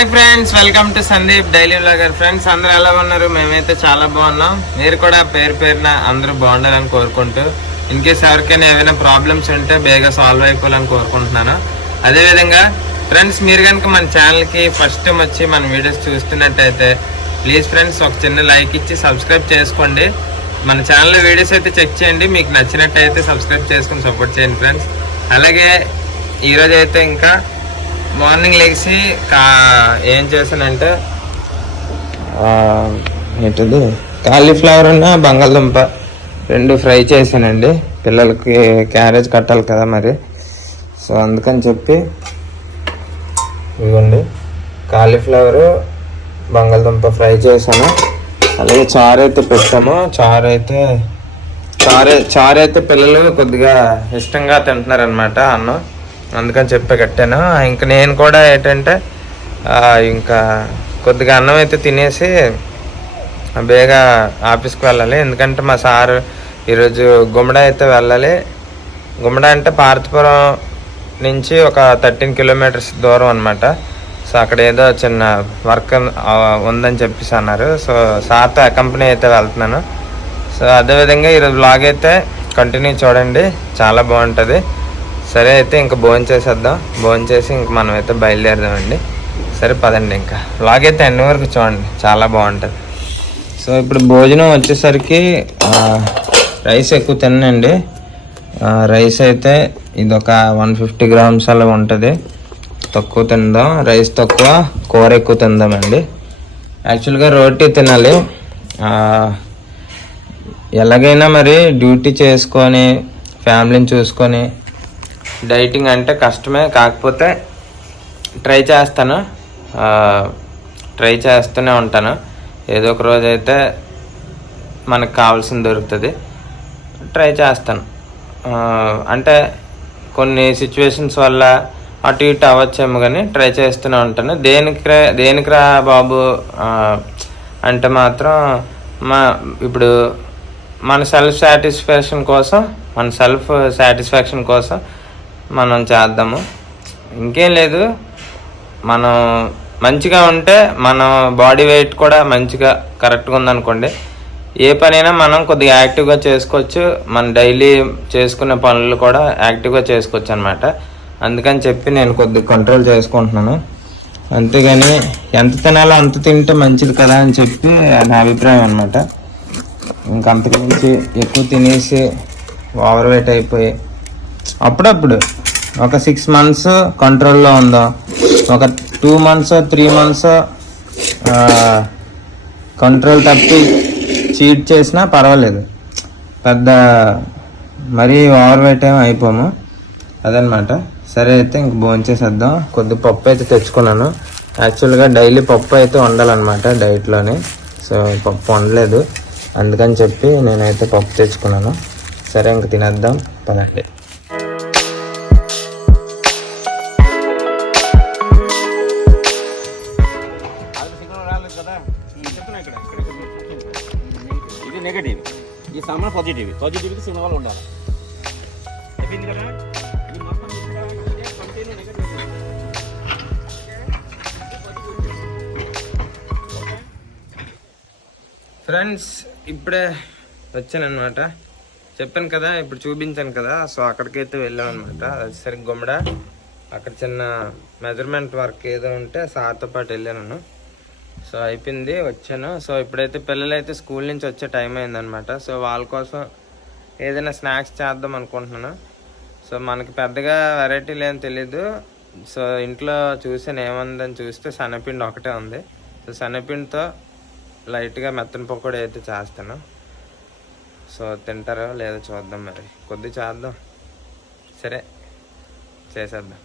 Hi friends, welcome to Sandeep daily vlogger. Friends అందరూ ఎలా ఉన్నారు? మేమైతే చాలా బాగున్నాం. మీరు కూడా పేరు పేరున అందరూ బాగుండాలని కోరుకుంటూ, ఇన్ కేస్ ఎవరికైనా ఏమైనా ప్రాబ్లమ్స్ ఉంటే బేగా సాల్వ్ అయిపోవాలని కోరుకుంటున్నాను. అదేవిధంగా ఫ్రెండ్స్, మీరు కనుక మన ఛానల్కి ఫస్ట్ టైం వచ్చి మన వీడియోస్ చూస్తున్నట్టయితే ప్లీజ్ ఫ్రెండ్స్ ఒక చిన్న లైక్ ఇచ్చి సబ్స్క్రైబ్ చేసుకోండి. మన ఛానల్లో వీడియోస్ అయితే చెక్ చేయండి. మీకు నచ్చినట్టయితే సబ్స్క్రైబ్ చేసుకుని సపోర్ట్ చేయండి ఫ్రెండ్స్. అలాగే ఈరోజు అయితే ఇంకా మార్నింగ్ లేచి ఏం చేశానంటే ఏంటది కాలీఫ్లవర్ ఉన్న బంగాళదుంప రెండు ఫ్రై చేశానండి. పిల్లలకి క్యారేజ్ కట్టాలి కదా మరి, సో అందుకని చెప్పి ఇవ్వండి కాలీఫ్లవర్ బంగాళదుంప ఫ్రై చేశాను. అలాగే చారు అయితే పెట్టాము. చారు అయితే పిల్లలు కొద్దిగా ఇష్టంగా తింటున్నారు అనమాట అన్నం, అందుకని చెప్పి కట్టాను. ఇంకా నేను కూడా ఏంటంటే ఇంకా కొద్దిగా అన్నం అయితే తినేసి బేగా ఆఫీస్కి వెళ్ళాలి. ఎందుకంటే మా సారు ఈరోజు గుమ్మడ అయితే వెళ్ళాలి. గుమ్మడ అంటే పార్తపురం నుంచి ఒక 13 కిలోమీటర్స్ దూరం అనమాట. సో అక్కడ ఏదో చిన్న వర్క్ ఉందని చెప్పేసి అన్నారు. సో సార్తో కంపెనీ అయితే వెళ్తున్నాను. సో అదేవిధంగా ఈరోజు వ్లాగ్ అయితే కంటిన్యూ చూడండి, చాలా బాగుంటుంది. సరే అయితే ఇంకా భోజనం చేసేద్దాం. భోజనం చేసి ఇంక మనం అయితే బయలుదేరదామండి. సరే పదండి, ఇంకా వ్లాగ్ అయితే అన్ని వరకు చూడండి, చాలా బాగుంటుంది. సో ఇప్పుడు భోజనం వచ్చేసరికి రైస్ ఎక్కువ తినండి. రైస్ అయితే ఇది ఒక 150 గ్రామ్స్ అలా ఉంటుంది. తక్కువ తిందాం, రైస్ తక్కువ, కూర ఎక్కువ తిందామండి. యాక్చువల్గా రోటీ తినాలి. ఎలాగైనా మరి డ్యూటీ చేసుకొని ఫ్యామిలీని చూసుకొని డైటింగ్ అంటే కష్టమే, కాకపోతే ట్రై చేస్తూనే ఉంటాను. ఏదో ఒక రోజు అయితే మనకు కావాల్సింది దొరుకుతుంది. ట్రై చేస్తాను. అంటే కొన్ని సిచ్యువేషన్స్ వల్ల అటు ఇటు అవ్వచ్చేమో కానీ ట్రై చేస్తూనే ఉంటాను. దేనికిరా బాబు అంటే మాత్రం ఇప్పుడు మన సెల్ఫ్ సాటిస్ఫాక్షన్ కోసం మనం చేద్దాము. ఇంకేం లేదు, మనం మంచిగా ఉంటే మన బాడీ వెయిట్ కూడా మంచిగా కరెక్ట్గా ఉందనుకోండి, ఏ పనైనా మనం కొద్దిగా యాక్టివ్గా చేసుకోవచ్చు. మన డైలీ చేసుకునే పనులు కూడా యాక్టివ్గా చేసుకోవచ్చు అనమాట. అందుకని చెప్పి నేను కొద్దిగా కంట్రోల్ చేసుకుంటున్నాను. అంతేగాని ఎంత తినాలో అంత తింటే మంచిది కదా అని చెప్పి నా అభిప్రాయం అనమాట. ఇంకంతకు మించి ఎక్కువ తినేసి ఓవర్ వెయిట్ అయిపోయి అప్పుడప్పుడు ఒక 6 months కంట్రోల్లో ఉందాం, ఒక 2 months 3 months కంట్రోల్ తప్పి చీట్ చేసినా పర్వాలేదు, పెద్ద మరీ ఓవర్ వెయిట్ ఏమి అయిపోము అదనమాట. సరే అయితే ఇంక భోంచేసేద్దాం. కొద్ది పప్పు అయితే తెచ్చుకున్నాను. యాక్చువల్గా డైలీ పప్పు అయితే వండాలన్నమాట డైట్లోని. సో పప్పు వండలేదు, అందుకని చెప్పి నేనైతే పప్పు తెచ్చుకున్నాను. సరే ఇంక తినేద్దాం పదండి. ఇది నెగటివ్, ఈ సామాన్ పాజిటివ్కి సినిమాలు ఉండాలి. ఫ్రెండ్స్ ఇప్పుడే వచ్చానమాట, చెప్పాను కదా, ఇప్పుడు చూపించాను కదా. సో అక్కడికైతే వెళ్ళామన్నమాట. అది సరిగ్గా గుమ్మడ, అక్కడ చిన్న మెజర్మెంట్ వర్క్ ఏదో ఉంటే సార్తో పాటు వెళ్ళాను. సో అయిపోయింది, వచ్చాను. సో ఇప్పుడైతే పిల్లలు అయితే స్కూల్ నుంచి వచ్చే టైం అయిందనమాట. సో వాళ్ళ కోసం ఏదైనా స్నాక్స్ చేద్దాం అనుకుంటున్నాను. సో మనకి పెద్దగా వెరైటీలు ఏం తెలీదు. సో ఇంట్లో చూసాను ఏముందని చూస్తే శనగపిండి ఒకటే ఉంది. సో శనగపిండితో లైట్గా మెత్తని పకోడీ అయితే చేస్తాను. సో తింటారో లేదో చూద్దాం, మరి కొద్ది చేద్దాం. సరే చేసేద్దాం.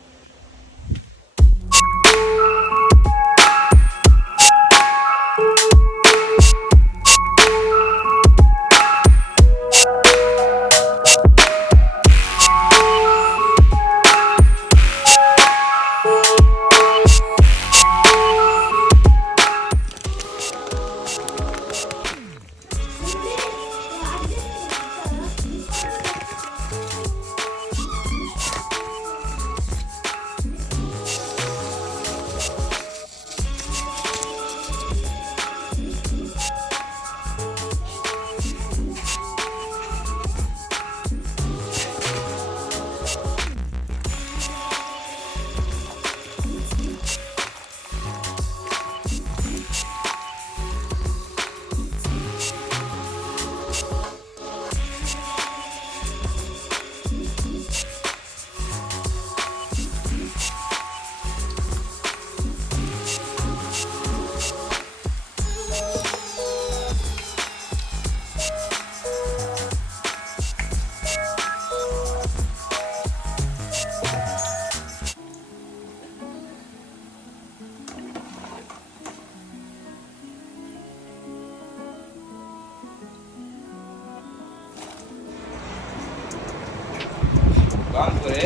పాన్పూరి